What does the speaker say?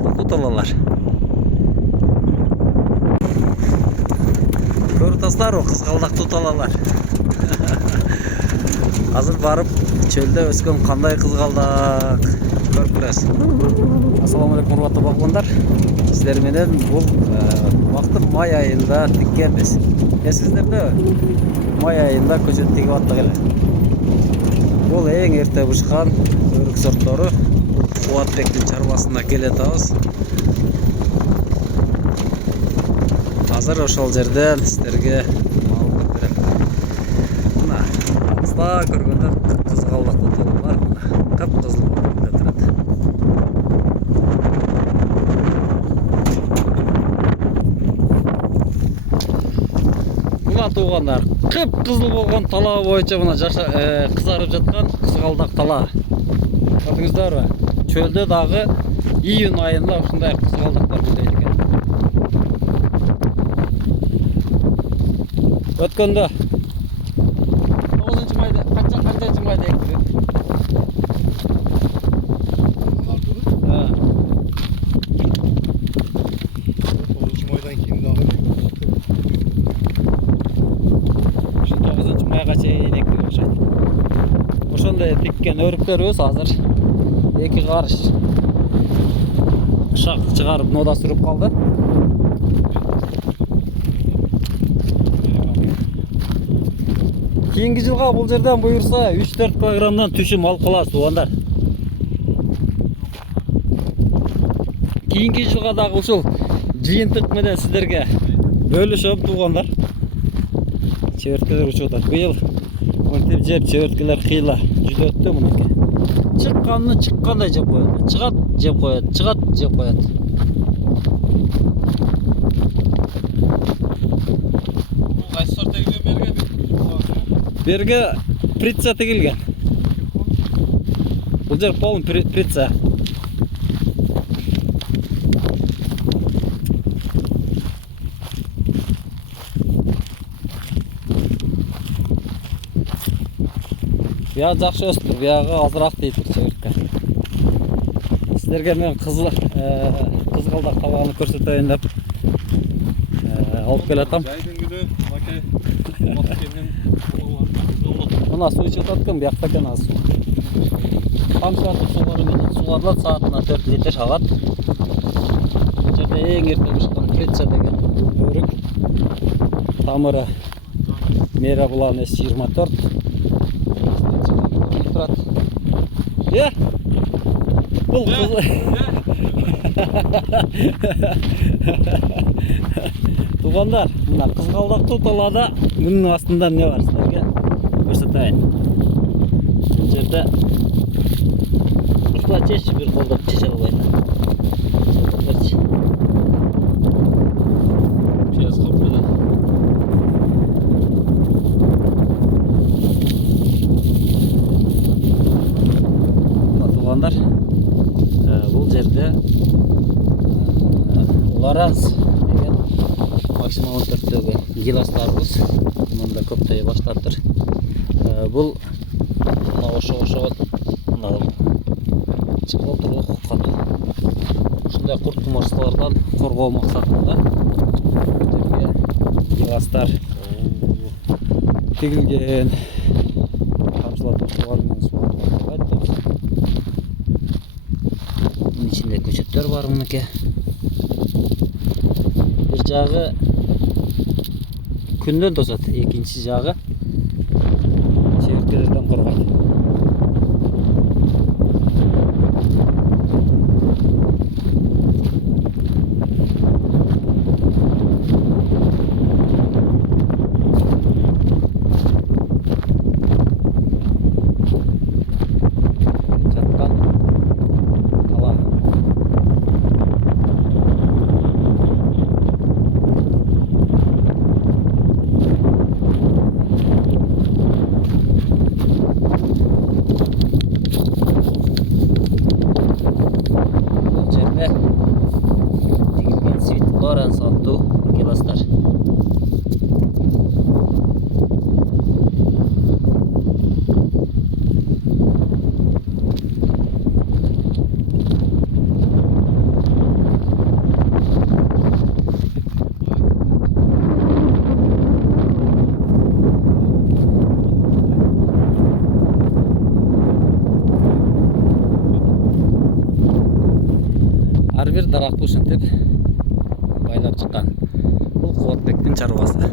кызгалдактуу талалар. Көрүп атасыздарбы, кызгалдактуу талалар. Азыр барып чөлдө өскөн кандай кызгалдак көрүп келебиз. Ассаламу алейкум урматтуу багбандар. Сиздер менен бул убакытты май айында тиккенбиз. Эсиңиздердеби? Май айында көчөт тигип аттык эле. Бул эң эрте бышкан өрүк сорттору. Кубатбектин чарбасына келе атабыз. Азыр ошол жерден сиздерге маалымат берем. Мына аңызда көргөндөр кызгалдактуу талалар кып-кызыл болуп жатат. Мына туугандар, кып-кызыл болгон талаа боюнча мына кызарып жаткан кызгалдак талаа. Көрдүңүздөрбү? Чөлдө дагы июнь айында ушундай кызгалдактар гүлдөйт экен. Өткөндө 9 майда канча майда экти? майдан кийин дагы 9 майга чейин эктик окшойт. Ошондой тиккен өрүктөрүбүз азыр эки карыш шак чыгарып нода сүрүп калды. Кийинки жылга бул жерден буюрса 3-4 килограммдан түшүм алып калабыз туугандар. Кийинки жылга дагы ушул жыйынтык менен сиздерге бөлүшөм туугандар. Чеберткелер учуп атат. Быйыл мынтип жеп чеберткелер кыйла жүзөттү мынакей. Чыкканны чыккандай жеп коет. Чыгат жеп коет, чыгат жеп коет. кайсы сорт тегилген берген? Берге прица тегилген. Бул жер полный прица. Бияк жакшы өстүр, биягы азыраак дейтир чеберке. Сиздерге мен кызгалдак талааны көрсөтөйүн деп алып келатам. Жайдын күнү мынакей Мына суу ичип атат экен, биякта экен азыр. Камчылатып суугаруу менен суугарылат, саатына 4 литр алат. Бул жерде эң эрте бышкан прица деген өрүк. Тамыры мера булан S24. Бул туугандар, мына кызгалдактуу талаада мунун астында эмне бар сиздерге көрсөтөйүн. Бул жерде ушулай чечип бир колдоп чече албайт. Сейчас капмада. Туугандар, бул жерде Лоранс деген максимум 14-төгү гиластарыбыз мында көптөй баштаптыр. Бул мына ошого мына чыгып туруп катуу. Ушундай курт кумурскалардан коргоо максатында жерге гиластар тегилген. Камчылатып суугаруу менен суугарылат. İçinde köçöттөр бар мынакей. Бир жагы күндөн тосат, экинчи жагы чеберткелерден коргойт. Лоранс аттуу гиластар. ар бир даракты ушинтип байлап чыккан. Бул Кубатбектин чарбасы.